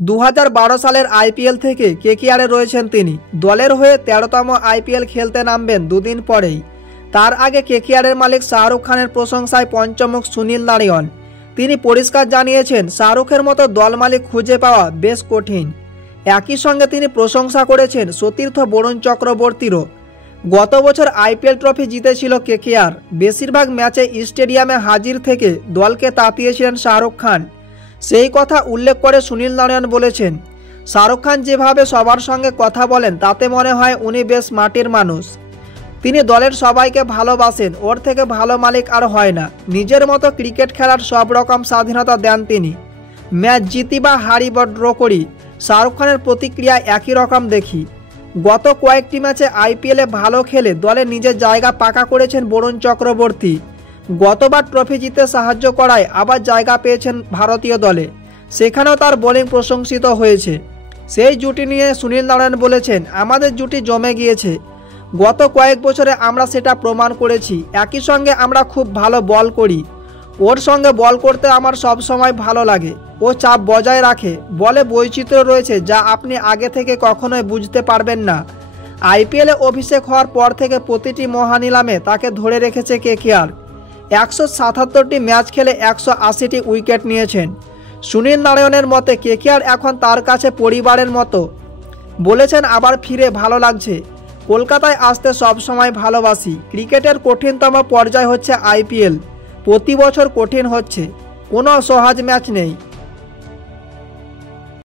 2012 সালের আইপিএল থেকে কেকেআরে রয়েছেন তিনি। দলের হয়ে 13তম আইপিএল খেলতে নামবেন দুদিন পরেই। তার আগে কেকেআরের মালিক শাহরুখ খানের প্রশংসায় পঞ্চমুখ সুনীল নারায়ণ। তিনি পরিষ্কার জানিয়েছেন, শাহরুখের মতো দল মালিক খুঁজে পাওয়া বেশ কঠিন। একই সঙ্গে তিনি প্রশংসা করেছেন সতীর্থ বরুণ চক্রবর্তীরও। গত বছর আইপিএল ট্রফি জিতেছিল কেকেআর। বেশিরভাগ ম্যাচে স্টেডিয়ামে হাজির থেকে দলকে তাতিয়েছিলেন শাহরুখ খান। সেই কথা উল্লেখ করে সুনীল নারায়ণ বলেছেন, শাহরুখ খান যেভাবে সবার সঙ্গে কথা বলেন তাতে মনে হয় উনি বেশ মাটির মানুষ। তিনি দলের সবাইকে ভালোবাসেন, ওর থেকে ভালো মালিক আর হয় না। নিজের মতো ক্রিকেট খেলার সব রকম স্বাধীনতা দেন তিনি। ম্যাচ জিতি বা হারি বা ড্র করি, শাহরুখ খানের প্রতিক্রিয়া একই রকম দেখি। গত কয়েকটি ম্যাচে আইপিএলে ভালো খেলে দলে নিজের জায়গা পাকা করেছেন বরুণ চক্রবর্তী। গতবার ট্রফি জিতে সাহায্য করায় আবার জায়গা পেয়েছেন ভারতীয় দলে, সেখানেও তার বোলিং প্রশংসিত হয়েছে। সেই জুটি নিয়ে সুনীল নারায়ণ বলেছেন, আমাদের জুটি জমে গিয়েছে। গত কয়েক বছরে আমরা সেটা প্রমাণ করেছি। একই সঙ্গে আমরা খুব ভালো বল করি। ওর সঙ্গে বল করতে আমার সব সময় ভালো লাগে। ও চাপ বজায় রাখে। বলে বৈচিত্র্য রয়েছে যা আপনি আগে থেকে কখনোই বুঝতে পারবেন না। আইপিএলে অভিষেক হওয়ার পর থেকে প্রতিটি মহানিলামে তাকে ধরে রেখেছে কেকেআর। 177টি ম্যাচ খেলে 180টি উইকেট নিয়েছেন। সুনীল নারায়ণের মতে কেকেআর এখন তার কাছে পরিবারের মতো। বলেছেন, আবার ফিরে ভালো লাগছে। কলকাতায় আসতে সবসময় ভালোবাসি। ক্রিকেটের কঠিনতম পর্যায় হচ্ছে আইপিএল। প্রতি বছর কঠিন হচ্ছে, কোনো সহজ ম্যাচ নেই।